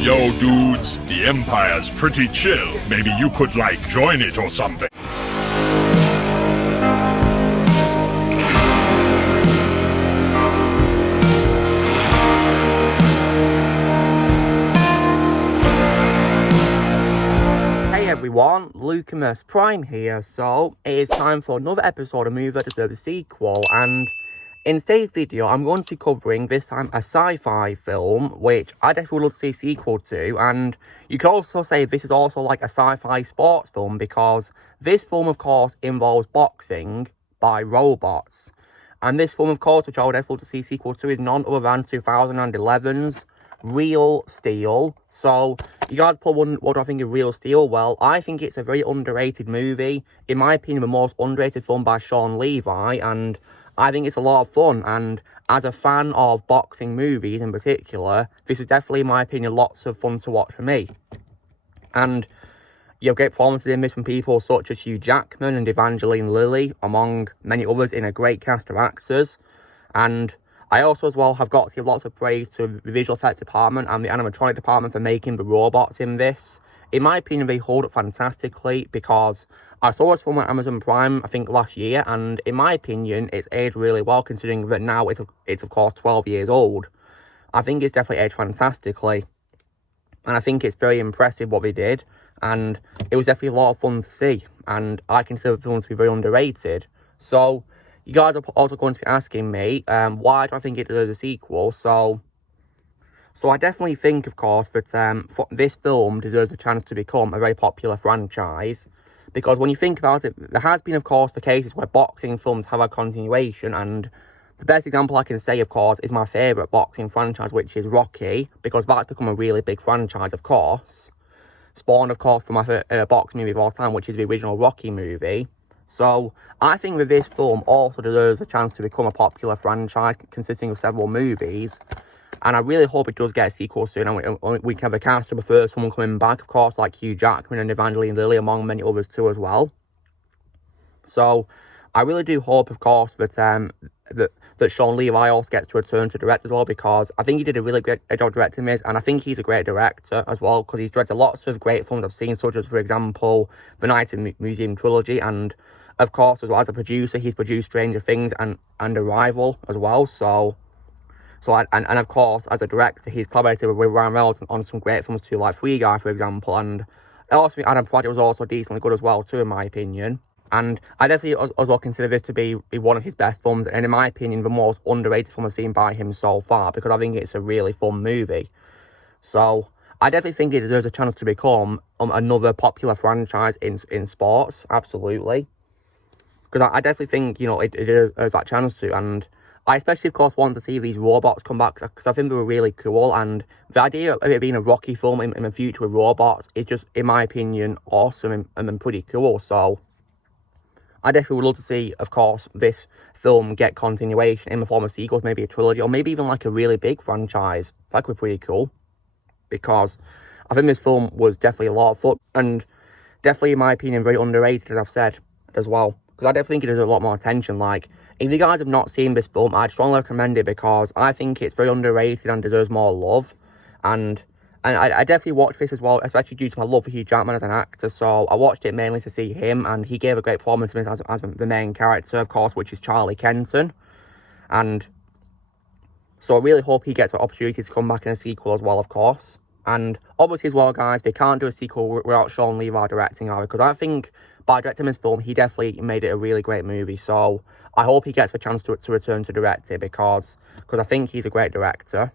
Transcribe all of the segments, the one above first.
Yo, dudes, the Empire's pretty chill. Maybe you could, join it or something. Hey everyone, Lucamus Prime here. So, it is time for another episode of Movie That Deserves a Sequel, and in today's video, I'm going to be covering, this time, a sci-fi film, which I definitely would love to see a sequel to, and you could also say this is also like a sci-fi sports film, because this film, of course, involves boxing by robots. And this film, of course, which I would definitely love to see a sequel to, is none other than 2011's Real Steel. So, you guys probably wondering what do I think of Real Steel? Well, I think it's a very underrated movie. In my opinion, the most underrated film by Shawn Levy, and I think it's a lot of fun, and as a fan of boxing movies in particular, this is definitely, in my opinion, lots of fun to watch for me. And you have great performances in this from people such as Hugh Jackman and Evangeline Lilly, among many others, in a great cast of actors. And I also, as well, have got to give lots of praise to the visual effects department and the animatronic department for making the robots in this. In my opinion, they hold up fantastically, because I saw this film on Amazon Prime, I think, last year, and in my opinion, it's aged really well, considering that now it's of course 12 years old. I think it's definitely aged fantastically, and I think it's very impressive what they did, and it was definitely a lot of fun to see, and I consider the film to be very underrated. So, you guys are also going to be asking me, why do I think it deserves a sequel? So I definitely think, of course, that this film deserves a chance to become a very popular franchise. Because when you think about it, there has been, of course, the cases where boxing films have a continuation, and the best example I can say, of course, is my favourite boxing franchise, which is Rocky, because that's become a really big franchise, of course. Spawned, of course, from my boxing movie of all time, which is the original Rocky movie. So, I think that this film also deserves a chance to become a popular franchise consisting of several movies. And I really hope it does get a sequel soon, and we can have a cast of the first one coming back, of course, like Hugh Jackman and Evangeline Lilly, among many others too as well. So, I really do hope, of course, that Shawn Levy also gets to return to direct as well, because I think he did a really great job directing this, and I think he's a great director as well, because he's directed lots of great films I've seen, such as, for example, the Night in the Museum trilogy, and, of course, as well as a producer, he's produced Stranger Things and Arrival as well, and of course, as a director, he's collaborated with Ryan Reynolds on some great films too, like Free Guy, for example, and I also think Adam Project was also decently good as well too, in my opinion. And I definitely as well consider this to be one of his best films, and in my opinion, the most underrated film I've seen by him so far, because I think it's a really fun movie. So, I definitely think it deserves a chance to become another popular franchise in sports, absolutely. Because I definitely think, it deserves that chance to, and I especially, of course, want to see these robots come back, because I think they were really cool, and the idea of it being a Rocky film in the future with robots is just, in my opinion, awesome and pretty cool. So, I definitely would love to see, of course, this film get continuation in the form of sequels, maybe a trilogy, or maybe even like a really big franchise. That could be pretty cool, because I think this film was definitely a lot of fun, and definitely, in my opinion, very underrated, as I've said, as well. Because I definitely think it deserves a lot more attention. If you guys have not seen this film, I'd strongly recommend it, because I think it's very underrated and deserves more love. And I definitely watched this as well, especially due to my love for Hugh Jackman as an actor. So I watched it mainly to see him, and he gave a great performance as the main character, of course, which is Charlie Kenton. And so I really hope he gets the opportunity to come back in a sequel as well, of course. And obviously as well, guys, they can't do a sequel without Shawn Levy directing either, because I think by directing this film, he definitely made it a really great movie. So I hope he gets the chance to return to direct it, because I think he's a great director.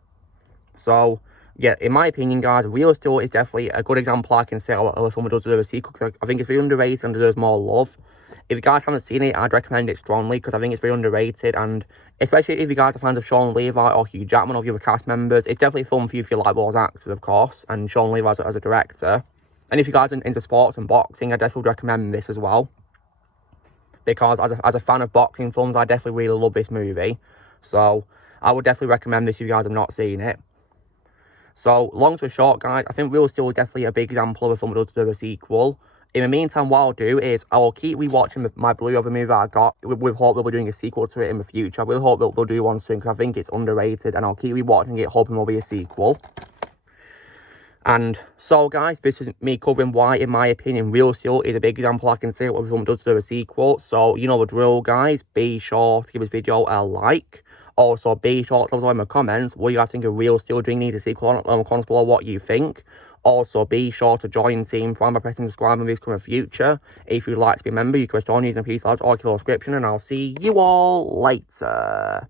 So, yeah, in my opinion, guys, Real Steel is definitely a good example I can say of a film that does deserve a sequel, because I think it's very underrated and deserves more love. If you guys haven't seen it, I'd recommend it strongly, because I think it's very underrated, and especially if you guys are fans of Shawn Levy or Hugh Jackman or the other cast members, it's definitely fun for you if you like those actors, of course, and Shawn Levy as a director. And if you guys are into sports and boxing, I definitely would recommend this as well, because as a fan of boxing films, I definitely really love this movie. So I would definitely recommend this if you guys have not seen it. So, long story short, guys, I think Real Steel is definitely a big example of a film that does deserve a sequel. In the meantime, what I'll do is I will keep rewatching my Blue Over movie that I got with hope they'll be doing a sequel to it in the future. I really hope they'll do one soon, because I think it's underrated, and I'll keep rewatching it, hoping there'll be a sequel. And so, guys, this is me covering why, in my opinion, Real Steel is a big example I can say what someone does to a sequel. So, you know the drill, guys. Be sure to give this video a like. Also, be sure to tell us in the comments what you guys think of Real Steel. Do you need a sequel on the comments below what you think? Also, be sure to join Team Prime by pressing subscribe in this coming future. If you'd like to be a member, you can join using a piece of or description, and I'll see you all later.